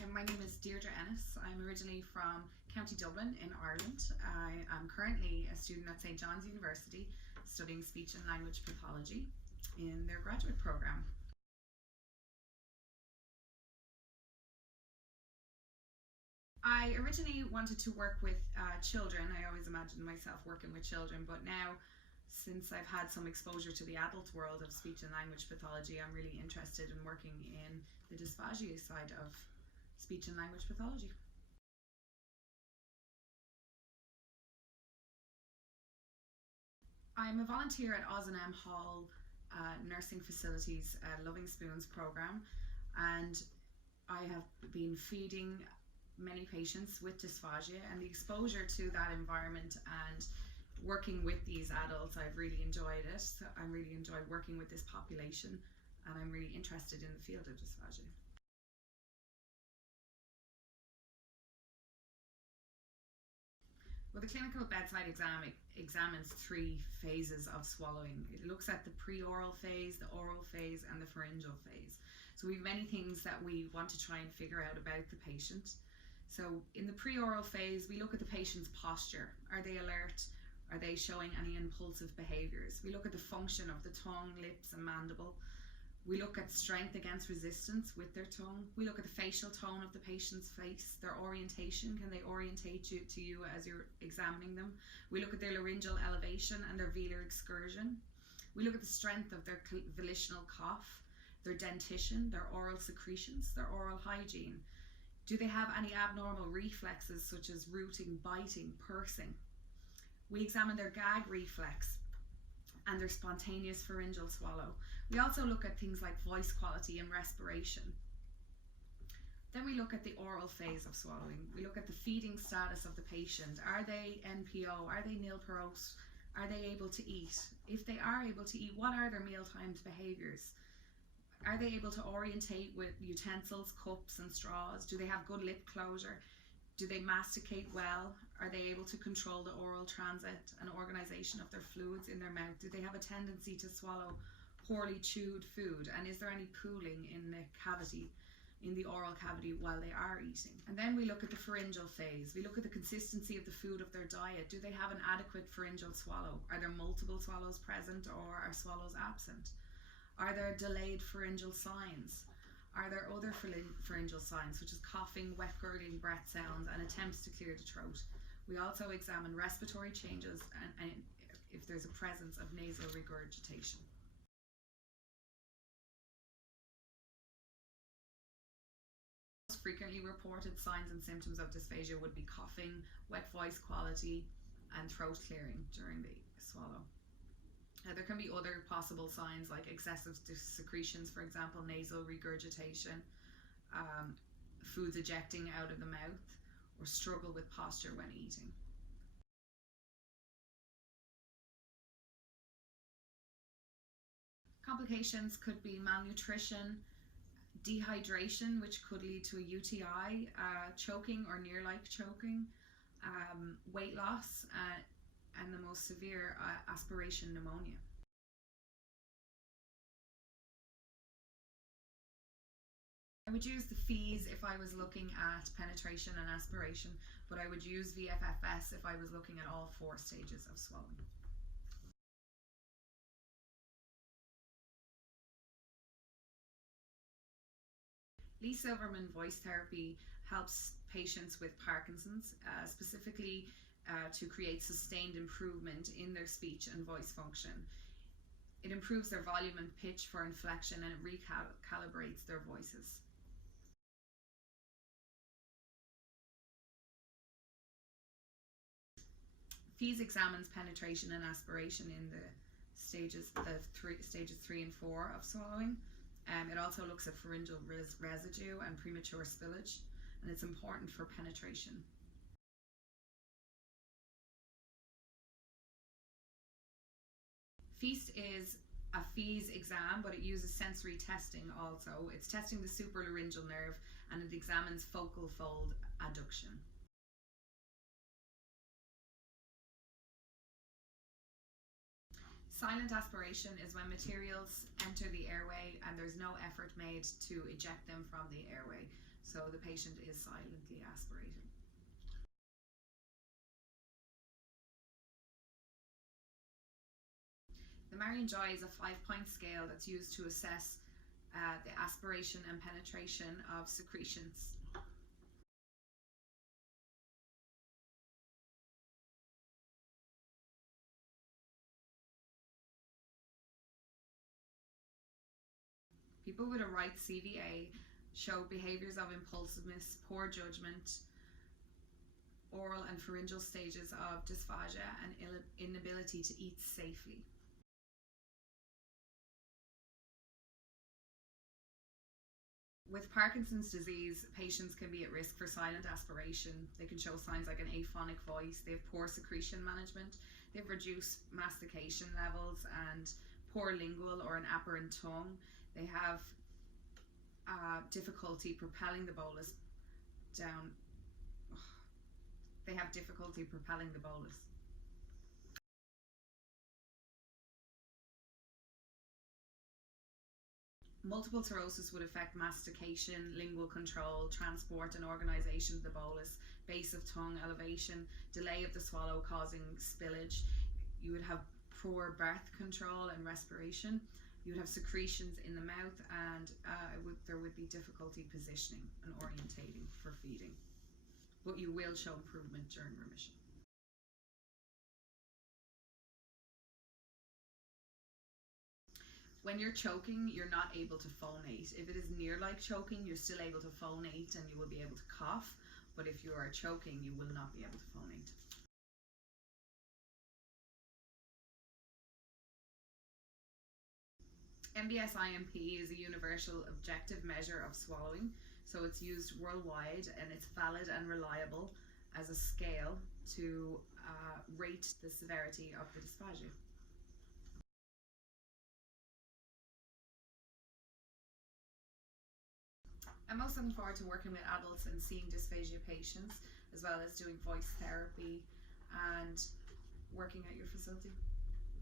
My name is Dee Ennis. I'm originally from County Dublin in Ireland. I am currently a student at St John's University studying speech and language pathology in their graduate programme. I originally wanted to work with children. I always imagined myself working with children, but now, since I've had some exposure to the adult world of speech and language pathology, I'm really interested in working in the dysphagia side of speech and language pathology. I'm a volunteer at Oz&M Hall Nursing Facilities Loving Spoons program, and I have been feeding many patients with dysphagia, and the exposure to that environment and working with these adults, I've really enjoyed it. I really enjoyed working with this population, and I'm really interested in the field of dysphagia. Well, the clinical bedside exam examines 3 phases of swallowing. It looks at the pre-oral phase, the oral phase, and the pharyngeal phase. So we have many things that we want to try and figure out about the patient. So in the pre-oral phase, we look at the patient's posture. Are they alert? Are they showing any impulsive behaviours? We look at the function of the tongue, lips, and mandible. We look at strength against resistance with their tongue. We look at the facial tone of the patient's face, their orientation. Can they orientate to you as you're examining them? We look at their laryngeal elevation and their velar excursion. We look at the strength of their volitional cough, their dentition, their oral secretions, their oral hygiene. Do they have any abnormal reflexes such as rooting, biting, pursing? We examine their gag reflex and their spontaneous pharyngeal swallow. We also look at things like voice quality and respiration. Then we look at the oral phase of swallowing. We look at the feeding status of the patient. Are they NPO? Are they nil parose? Are they able to eat? If they are able to eat, what are their mealtimes behaviours? Are they able to orientate with utensils, cups and straws? Do they have good lip closure? Do they masticate well? Are they able to control the oral transit and organisation of their fluids in their mouth? Do they have a tendency to swallow poorly chewed food? And is there any pooling in the cavity, in the oral cavity while they are eating? And then we look at the pharyngeal phase. We look at the consistency of the food of their diet. Do they have an adequate pharyngeal swallow? Are there multiple swallows present, or are swallows absent? Are there delayed pharyngeal signs? Are there other pharyngeal signs such as coughing, wet gurgling breath sounds, and attempts to clear the throat? We also examine respiratory changes and if there's a presence of nasal regurgitation. Most frequently reported signs and symptoms of dysphagia would be coughing, wet voice quality, and throat clearing during the swallow. There can be other possible signs like excessive secretions, for example, nasal regurgitation, foods ejecting out of the mouth, or struggle with posture when eating. Complications could be malnutrition, dehydration, which could lead to a UTI, choking or near-like choking, weight loss, and the most severe, aspiration pneumonia. I would use the FEES if I was looking at penetration and aspiration, but I would use VFFS if I was looking at all 4 stages of swallowing. Lee Silverman voice therapy helps patients with Parkinson's, specifically to create sustained improvement in their speech and voice function. It improves their volume and pitch for inflection, and it recalibrates their voices. FEES examines penetration and aspiration in the stages 3 and 4 of swallowing. It also looks at pharyngeal residue and premature spillage, and it's important for penetration. FEAST is a FEES exam, but it uses sensory testing also. It's testing the supralaryngeal nerve, and it examines focal fold adduction. Silent aspiration is when materials enter the airway and there's no effort made to eject them from the airway. So the patient is silently aspirating. The Marion-Joy is a 5-point scale that's used to assess the aspiration and penetration of secretions. People with a right CVA show behaviors of impulsiveness, poor judgment, oral and pharyngeal stages of dysphagia, and inability to eat safely. With Parkinson's disease, patients can be at risk for silent aspiration. They can show signs like an aphonic voice, they have poor secretion management, they have reduced mastication levels and poor lingual or an aberrant tongue. They have difficulty propelling the bolus down. They have difficulty propelling the bolus. Multiple cirrhosis would affect mastication, lingual control, transport and organisation of the bolus, base of tongue elevation, delay of the swallow causing spillage. You would have poor breath control and respiration. You would have secretions in the mouth, and there would be difficulty positioning and orientating for feeding. But you will show improvement during remission. When you're choking, you're not able to phonate. If it is near like choking, you're still able to phonate and you will be able to cough. But if you are choking, you will not be able to phonate. MBS-IMP is a universal objective measure of swallowing. So it's used worldwide and it's valid and reliable as a scale to rate the severity of the dysphagia. I'm most looking forward to working with adults and seeing dysphagia patients, as well as doing voice therapy and working at your facility.